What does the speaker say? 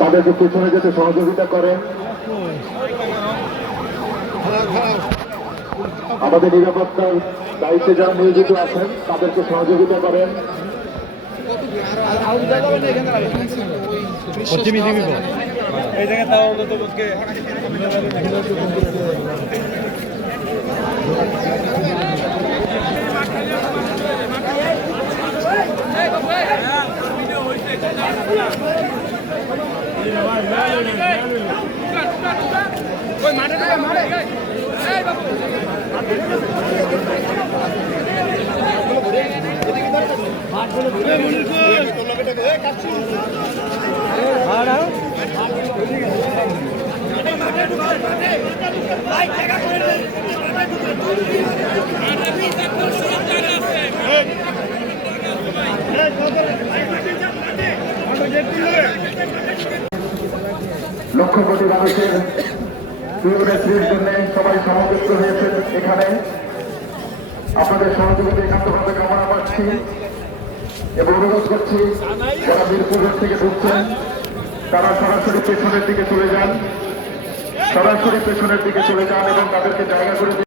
তাদেরকে পেছনে যেতে সহযোগিতা করেন। আমাদের নিরাপত্তার দায়িত্বে যারা নিয়োজিত আছেন তাদেরকে সহযোগিতা করেন। লক্ষ কোটি মানুষের প্রিয় নেত্রীর জন্য সবাই সমবেত হয়েছেন এখানে। আপনাদের সহযোগিতা একান্তভাবে কামনা পাচ্ছি এবং অনুরোধ করছি যারা মিরপুরের থেকে ঢুকছেন তারা সরাসরি পেছনের দিকে চলে যান, সরাসরি পেছনের দিকে চলে যান এবং তাদেরকে জায়গা করে